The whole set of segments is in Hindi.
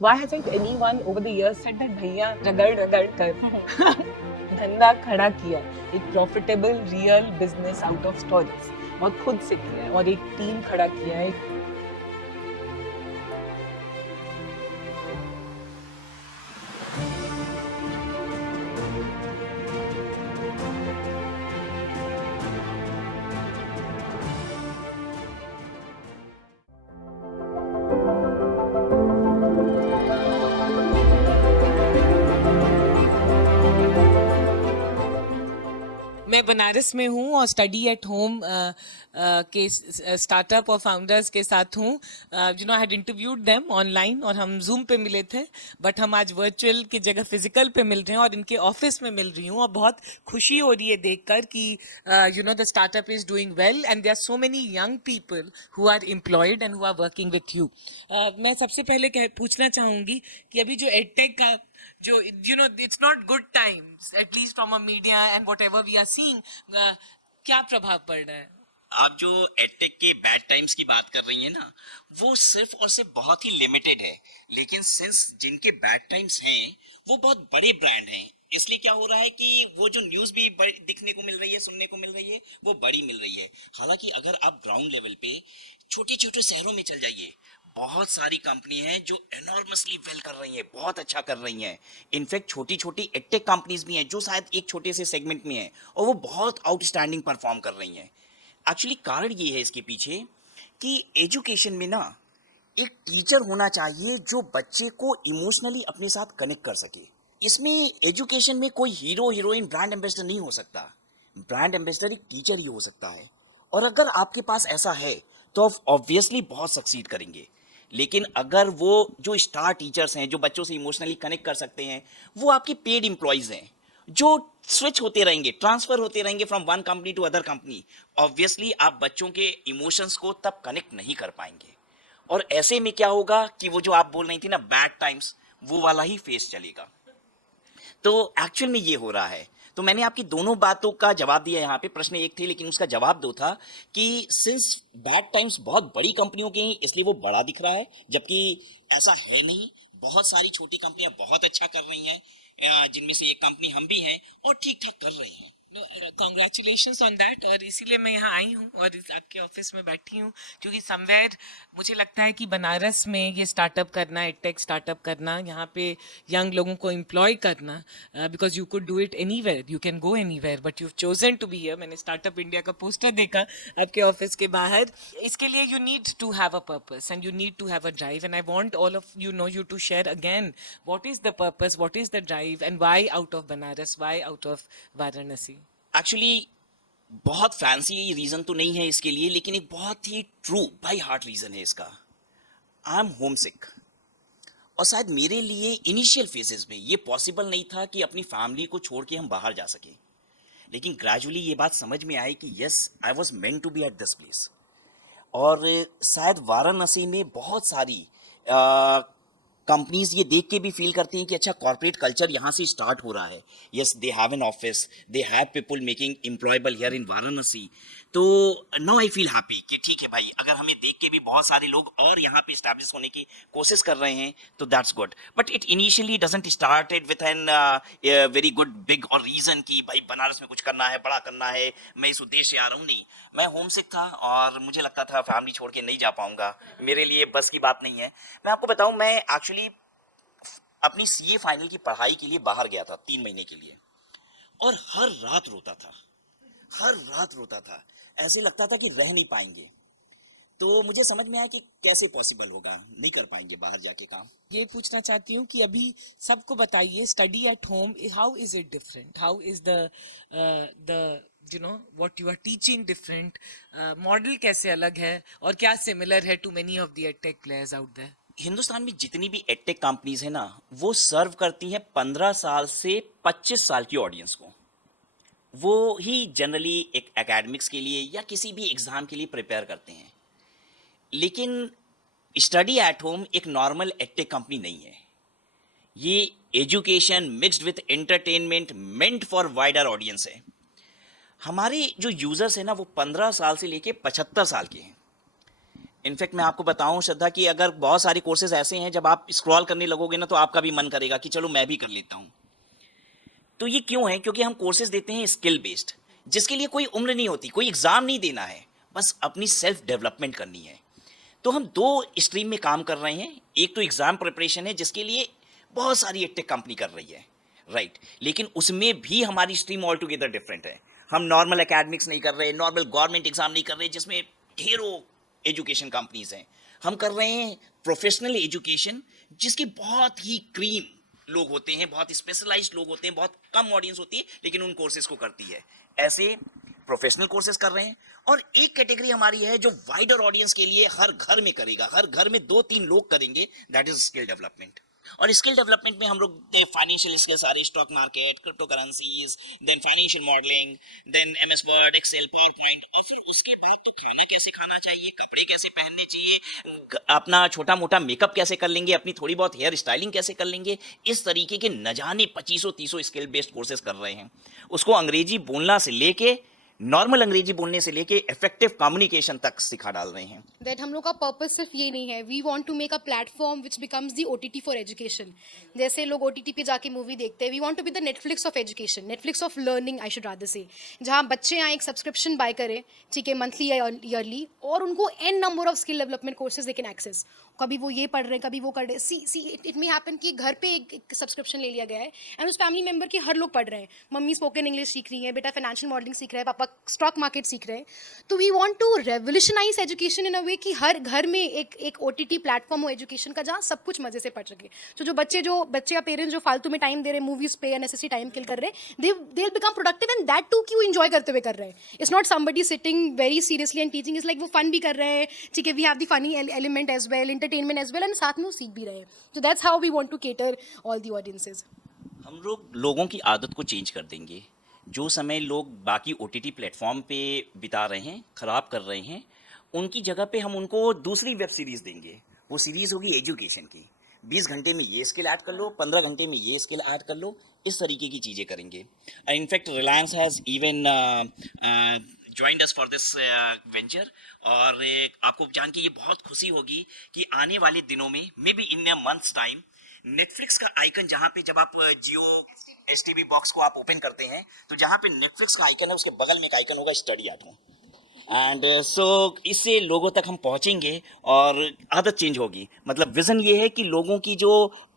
Why hasn't anyone over the years said that भैया रगड़ कर धंधा खड़ा किया, एक profitable real business out of stories और खुद से किया है और एक टीम खड़ा किया है. मैं बनारस में हूँ और स्टडी एट होम के स्टार्टअप और फाउंडर्स के साथ हूँ. I had interviewed them online और हम जूम पे मिले थे, बट हम आज वर्चुअल की जगह फिजिकल पे मिल रहे हैं और इनके ऑफिस में मिल रही हूँ और बहुत खुशी हो रही है देखकर कि the startup is doing well and there are so many young people who are employed and who are working with you. मैं सबसे पहले पूछना चाहूँगी कि अभी जो एडटेक का जो it's not good times, at least from a media and whatever we are seeing, क्या प्रभाव पड़ रहा है? आप जो एडटेक के बैड टाइम्स की बात कर रही हैं ना, वो सिर्फ और सिर्फ बहुत ही लिमिटेड है. लेकिन सिंस जिनके बैड टाइम्स हैं वो बहुत बड़े ब्रांड हैं, इसलिए क्या हो रहा है कि वो जो न्यूज़ भी दिखने को मिल रही है, सुनने को मिल रही है, वो बड़ी मिल रही है. हालांकि अगर आप ग्राउंड लेवल पे छोटे छोटे शहरों में चल जाइए, बहुत सारी कंपनी हैं जो एनॉर्मसली वेल कर रही हैं, बहुत अच्छा कर रही हैं. इनफैक्ट छोटी छोटी एडटेक कंपनीज भी हैं जो शायद एक छोटे से सेगमेंट में हैं और वो बहुत आउटस्टैंडिंग परफॉर्म कर रही हैं. एक्चुअली कारण ये है इसके पीछे कि एजुकेशन में ना एक टीचर होना चाहिए जो बच्चे को इमोशनली अपने साथ कनेक्ट कर सके. इसमें एजुकेशन में कोई हीरो हीरोइन ब्रांड एम्बेसडर नहीं हो सकता. ब्रांड एम्बेसडर एक टीचर ही हो सकता है. और अगर आपके पास ऐसा है तो आप ऑब्वियसली बहुत सक्सीड करेंगे. लेकिन अगर वो जो स्टार टीचर्स हैं जो बच्चों से इमोशनली कनेक्ट कर सकते हैं, वो आपके पेड एम्प्लॉयज़ हैं जो स्विच होते रहेंगे, ट्रांसफर होते रहेंगे from one company to other company. Obviously आप बच्चों के इमोशंस को तब कनेक्ट नहीं कर पाएंगे. और ऐसे में क्या होगा कि वो जो आप बोल रही थी ना बैड टाइम्स, वो वाला ही फेस चलेगा. तो एक्चुअल में ये हो रहा है. तो मैंने आपकी दोनों बातों का जवाब दिया. यहाँ पे प्रश्न एक थे लेकिन उसका जवाब दो था कि सिंस बैड टाइम्स बहुत बड़ी कंपनियों के हैं इसलिए वो बड़ा दिख रहा है, जबकि ऐसा है नहीं. बहुत सारी छोटी कंपनियां बहुत अच्छा कर रही हैं, जिनमें से एक कंपनी हम भी हैं और ठीक ठाक कर रही हैं. Congratulations on that. और इसीलिए मैं यहाँ आई हूँ और आपके ऑफिस में बैठी हूँ क्योंकि समवेयर मुझे लगता है कि बनारस में ये स्टार्टअप करना, एडटेक स्टार्टअप करना, यहाँ पे यंग लोगों को एम्प्लॉय करना, because you could do it anywhere, you can go anywhere, but you chosen to be here. मैंने स्टार्टअप इंडिया का पोस्टर देखा आपके ऑफिस के बाहर. इसके लिए you need to have a purpose and you need to have a drive and I want all of you to share again what is the purpose, what is the drive, and why out of Banaras, why out of Varanasi? Actually बहुत फैंसी रीज़न तो नहीं है इसके लिए, लेकिन एक बहुत ही ट्रू बाई हार्ट रीज़न है इसका. आई एम होम सिक. और शायद मेरे लिए इनिशियल फेजेस में ये पॉसिबल नहीं था कि अपनी फैमिली को छोड़ के हम बाहर जा सकें. लेकिन ग्रेजुअली ये बात समझ में आई कि yes, I was meant to be at this place. और शायद वाराणसी में बहुत सारी कंपनीज ये देख के भी फील करती हैं कि अच्छा कॉर्पोरेट कल्चर यहाँ से स्टार्ट हो रहा है. Yes, they have an office, they have people making employable here in Varanasi. तो नाउ आई फील हैप्पी कि ठीक है भाई, अगर हमें देख के भी बहुत सारे लोग और यहाँ पे स्टैब्लिश होने की कोशिश कर रहे हैं तो that's good. But it initially doesn't started with an very good big और रीज़न कि भाई बनारस में कुछ करना है, बड़ा करना है, मैं इस उद्देश्य से आ रहा हूँ. नहीं, मैं होम सिक था और मुझे लगता था फैमिली छोड़ के नहीं जा पाऊँगा, मेरे लिए बस की बात नहीं है. मैं आपको बताऊँ, मैं एक्चुअली अपनी सीए फाइनल की पढ़ाई के लिए बाहर गया था 3 महीने के लिए और हर रात रोता था, हर रात रोता था. ऐसे लगता था कि रह नहीं पाएंगे. तो मुझे समझ में आया कि कैसे पॉसिबल होगा, नहीं कर पाएंगे बाहर जाके काम. ये पूछना चाहती हूँ कि अभी सबको बताइए study at home, how is it different, how is the what you are teaching different, model कैसे अलग है और क्या सिमिलर है to many of the edtech players out there? Hindustan में जितनी भी एडटेक कंपनीज है ना, वो सर्व करती हैं 15 साल से 25 साल की ऑडियंस को. वो ही जनरली एक एकेडमिक्स के लिए या किसी भी एग्ज़ाम के लिए प्रिपेयर करते हैं. लेकिन स्टडी एट होम एक नॉर्मल एडटेक कंपनी नहीं है. ये education mixed with entertainment meant for wider audience है. हमारे जो यूज़र्स हैं ना, वो 15 साल से लेके 75 साल के हैं. इनफैक्ट मैं आपको बताऊं श्रद्धा कि अगर बहुत सारे कोर्सेज ऐसे हैं जब आप स्क्रॉल करने लगोगे ना तो आपका भी मन करेगा कि चलो मैं भी कर लेता हूं। तो ये क्यों है? क्योंकि हम कोर्सेज देते हैं स्किल बेस्ड, जिसके लिए कोई उम्र नहीं होती, कोई एग्जाम नहीं देना है, बस अपनी सेल्फ डेवलपमेंट करनी है। तो हम दो स्ट्रीम में काम कर रहे हैं। एक तो एग्जाम प्रिपरेशन है जिसके लिए बहुत सारी एडटेक कंपनी कर रही है, राइट, लेकिन उसमें भी हमारी स्ट्रीम ऑल टुगेदर डिफरेंट है। हम नॉर्मल एकेडमिक्स नहीं कर रहे, नॉर्मल गवर्नमेंट एग्जाम नहीं कर रहे जिसमें ढेरों एजुकेशन कंपनीज हैं। हम कर रहे हैं प्रोफेशनल एजुकेशन जिसकी बहुत ही क्रीम लोग होते हैं, बहुत स्पेशलाइज्ड लोग होते हैं, बहुत कम ऑडियंस होती है लेकिन उन कोर्सेज को करती है। ऐसे प्रोफेशनल कोर्सेज कर रहे हैं। और एक कैटेगरी हमारी है जो वाइडर ऑडियंस के लिए हर घर में करेगा, हर घर में 2-3 लोग करेंगे, दैट इज स्किल डेवलपमेंट। और स्किल डेवलपमेंट में हम लोग फाइनेंशियल स्किल सारे, stock market, crypto currencies, then financial modelling, then MS Word, Excel, PowerPoint, और फिर उसके बाद तो खाना कैसे खाना चाहिए, कपड़े कैसे पहनने चाहिए, अपना छोटा मोटा मेकअप कैसे कर लेंगे, अपनी थोड़ी बहुत हेयर स्टाइलिंग कैसे कर लेंगे, इस तरीके के न जाने 2500-3000 स्किल बेस्ड कोर्सेज कर रहे हैं। उसको अंग्रेजी बोलना से लेके, नॉर्मल अंग्रेजी बोलने से लेके इफेक्टिव कम्युनिकेशन तक सिखा डाल रहे हैं। दैट हम लोग का पर्पस सिर्फ ये नहीं है, we want to make a platform which becomes the OTT for education. जैसे लोग ओटीटी पे जाके मूवी देखते हैं, we want to be the Netflix of education, Netflix of learning I should rather say, जहाँ बच्चे यहाँ एक सब्सक्रिप्शन बाय करें, ठीक है, मंथली या ईयरली, और उनको an number of skill development courses they can access. कभी वो ये पढ़ रहे हैं, कभी वो कर रहे हैं। सी इट मे हैपन कि घर पे एक सब्सक्रिप्शन ले लिया गया है एंड उस फैमिली मेंबर के हर लोग पढ़ रहे हैं। मम्मी स्पोकन इंग्लिश सीख रही है, बेटा फाइनेंशियल मॉडलिंग सीख रहा है, पापा स्टॉक मार्केट सीख रहे हैं। तो we want to revolutionize education in a way कि हर घर में एक ओटीटी प्लेटफॉर्म हो एजुकेशन का, जहाँ सब कुछ मजे से पढ़ सके। तो जो बच्चे या पेरेंट्स जो फालतू में टाइम दे रहे हैं मूवीज पे, अननेसेसरी टाइम किल कर रहे हैं, they will become productive and that too कि वो इंजॉय करते हुए कर रहे हैं। It's not somebody sitting very seriously and teaching, is like वो फन भी कर रहे हैं, ठीक है, we have the funny element as well, entertainment as well, and साथ में वो सीख भी रहे हैं। तो that's how we want to cater all the audiences. हम लोग लोगों की आदत को चेंज कर देंगे। जो समय लोग बाकी ओटीटी प्लेटफॉर्म पे बिता रहे हैं, ख़राब कर रहे हैं, उनकी जगह पे हम उनको दूसरी वेब सीरीज़ देंगे। वो सीरीज़ होगी एजुकेशन की। 20 घंटे में ये स्किल ऐड कर लो, 15 घंटे में ये स्किल ऐड कर लो, इस तरीके की चीज़ें करेंगे। In fact Reliance has even joined us for this venture. और आपको जान के ये बहुत खुशी होगी कि आने वाले दिनों में, may be in a months time, Netflix का आइकन जहाँ पे, जब आप जियो एसटीवी बॉक्स को आप ओपन करते हैं तो जहाँ पे नेटफ्लिक्स का आइकन है उसके बगल में एक आइकन होगा study at home. And so इससे लोगों तक हम पहुंचेंगे और आदत चेंज होगी। मतलब विजन ये है कि लोगों की जो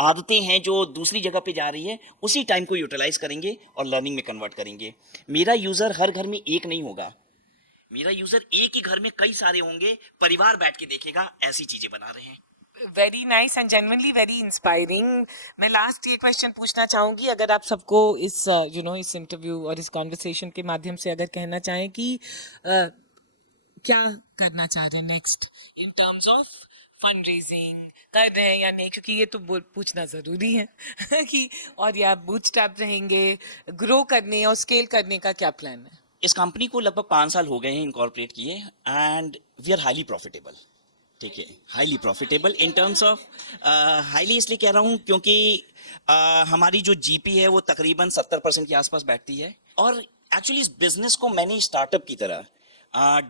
आदतें हैं जो दूसरी जगह पे जा रही है, उसी टाइम को यूटिलाइज करेंगे और लर्निंग में कन्वर्ट करेंगे। मेरा यूजर हर घर में एक नहीं होगा, मेरा यूजर एक ही घर में कई सारे होंगे, परिवार बैठ के देखेगा। ऐसी चीजें बना रहे हैं। Very nice and genuinely very inspiring. मैं लास्ट ये क्वेश्चन पूछना चाहूँगी, अगर आप सबको इस इस इंटरव्यू और इस कॉन्वर्सेशन के माध्यम से अगर कहना चाहें कि क्या करना चाह रहे हैं next in terms of fund raising, कर रहे हैं या नहीं, क्योंकि ये तो पूछना ज़रूरी है कि, और या बूटस्ट्रैप रहेंगे, ग्रो करने और स्केल करने का क्या प्लान है? इस कंपनी को लगभग 5 साल हो गए हैं इनकॉर्पोरेट किए, and we are highly profitable. ठीक है, highly profitable in terms of, highly इसलिए कह रहा हूँ क्योंकि हमारी जो जीपी है वो तकरीबन 70% के आसपास बैठती है। और एक्चुअली इस बिजनेस को मैंने स्टार्टअप की तरह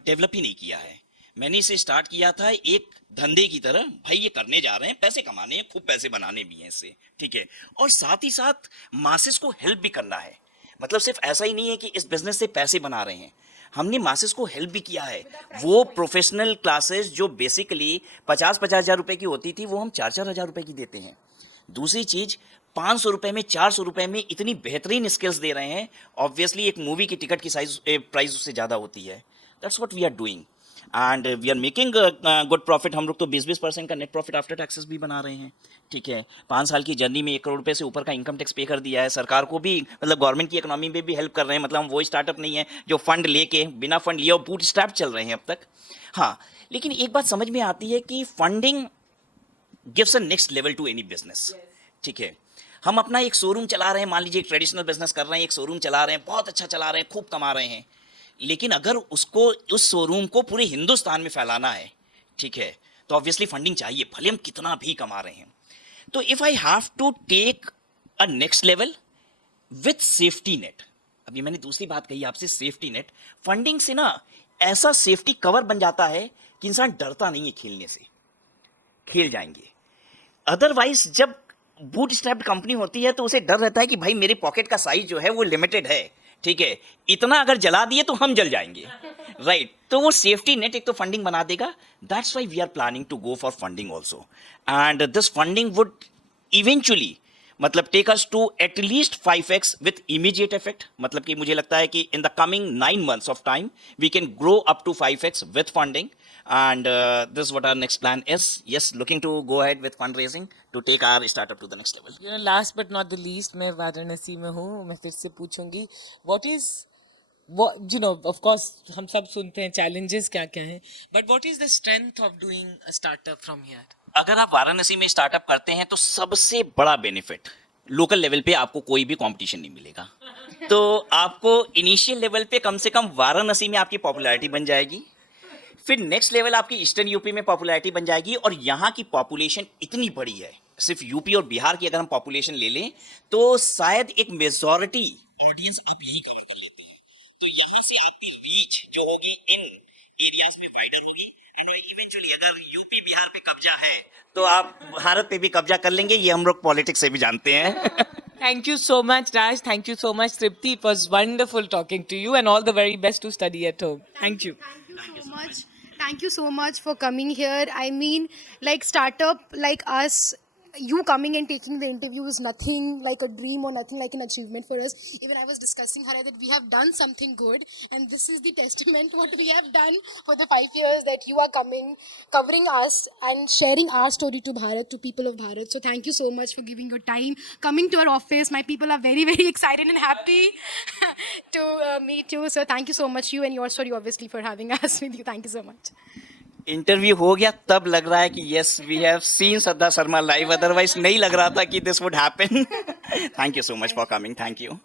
डेवलप ही नहीं किया है। मैंने इसे स्टार्ट किया था एक धंधे की तरह, भाई ये करने जा रहे हैं, पैसे कमाने हैं, खूब पैसे बनाने भी हैं इससे, ठीक है, और साथ ही साथ मासेस को हेल्प भी करना है। मतलब सिर्फ ऐसा ही नहीं है कि इस बिजनेस से पैसे बना रहे हैं, हमने मासेस को हेल्प भी किया है। वो प्रोफेशनल क्लासेस जो बेसिकली 50-50 हज़ार रुपए की होती थी, वो हम 4-4 हज़ार रुपए की देते हैं। दूसरी चीज, 500 रुपए में, 400 रुपए में इतनी बेहतरीन स्किल्स दे रहे हैं। ऑब्वियसली एक मूवी की टिकट की प्राइस उससे ज़्यादा होती है। That's what we are doing and we are making good profit. हम लोग तो 20% का नेट प्रॉफिट आफ्टर टैक्सेस भी बना रहे हैं, ठीक है। 5 साल की जर्नी में 1 करोड़ रुपए से ऊपर का इनकम टैक्स पे कर दिया है। सरकार को भी, मतलब गवर्नमेंट की इकोनॉमी में भी हेल्प कर रहे हैं। मतलब हम वो स्टार्टअप नहीं है जो फंड लेके, बिना फंड लिए और बूट स्ट्रैप चल रहे हैं अब तक। हाँ, लेकिन एक बात समझ में आती है कि funding gives a next level to any business, ठीक है। हम अपना एक शोरूम चला रहे हैं, मान लीजिए एक ट्रेडिशनल बिजनेस कर रहे हैं, एक शोरूम चला रहे हैं, बहुत अच्छा चला रहे हैं, खूब कमा रहे हैं, लेकिन अगर उसको, उस शोरूम को पूरे हिंदुस्तान में फैलाना है, ठीक है, तो ऑब्वियसली फंडिंग चाहिए, भले हम कितना भी कमा रहे हैं। तो if I have to take a next level with safety net, अभी मैंने दूसरी बात कही आपसे, सेफ्टी नेट, फंडिंग से ना ऐसा सेफ्टी कवर बन जाता है कि इंसान डरता नहीं है खेलने से, खेल जाएंगे। अदरवाइज जब बूट स्ट्रैप्ड कंपनी होती है तो उसे डर रहता है कि भाई मेरे पॉकेट का साइज जो है वो लिमिटेड है, ठीक है, इतना अगर जला दिए तो हम जल जाएंगे, राइट। तो वो सेफ्टी नेट एक तो फंडिंग बना देगा। That's why we are planning to go for funding also, and this funding would eventually मतलब take us to at least 5x with immediate effect. मतलब कि मुझे लगता है कि in the coming 9 months of time we can grow up to 5x with funding, and this is what our next plan is. Yes, looking to go ahead with fundraising to take our startup to the next level. You know, last but not the least, मैं वाराणसी में हूँ, मैं फिर से पूछूंगी, what is, what, you know, of course हम सब सुनते हैं challenges क्या क्या हैं, but what is the strength of doing a startup from here? अगर आप वाराणसी में स्टार्टअप करते हैं तो सबसे बड़ा बेनिफिट, लोकल लेवल पे आपको कोई भी कंपटीशन नहीं मिलेगा। तो आपको इनिशियल लेवल पे कम से कम वाराणसी में आपकी पॉपुलैरिटी बन जाएगी, फिर नेक्स्ट लेवल आपकी ईस्टर्न यूपी में पॉपुलैरिटी बन जाएगी, और यहाँ की पॉपुलेशन इतनी बड़ी है, सिर्फ यूपी और बिहार की अगर हम पॉपुलेशन ले लें तो शायद एक मेजॉरिटी ऑडियंस आप यही कवर कर लेते हैं। तो यहाँ से आपकी रीच जो होगी इन एरियाज पे वाइडर होगी, एंड इवेंचुअली अगर यूपी बिहार पे कब्जा है तो आप भारत पे भी कब्जा कर लेंगे, ये हम लोग पॉलिटिक्स से भी जानते हैं। Thank you so much, Raj. Thank you so much, Tripti. It was wonderful talking to you, and all the very best to study at home. Thank you. Thank you so much. Thank you so much for coming here. I mean, like startup like us, you coming and taking the interview is nothing like a dream or nothing like an achievement for us. Even I was discussing, Hara, that we have done something good, and this is the testament what we have done for the 5 years that you are coming, covering us and sharing our story to Bharat, to people of Bharat. So thank you so much for giving your time, coming to our office. My people are very, very excited and happy to meet you. So thank you so much, you and your story, obviously, for having us with you. Thank you so much. Interview हो गया तब लग रहा है कि yes we have seen Shraddha Sharma live, otherwise नहीं लग रहा था कि this would happen. Thank you so much for coming, thank you.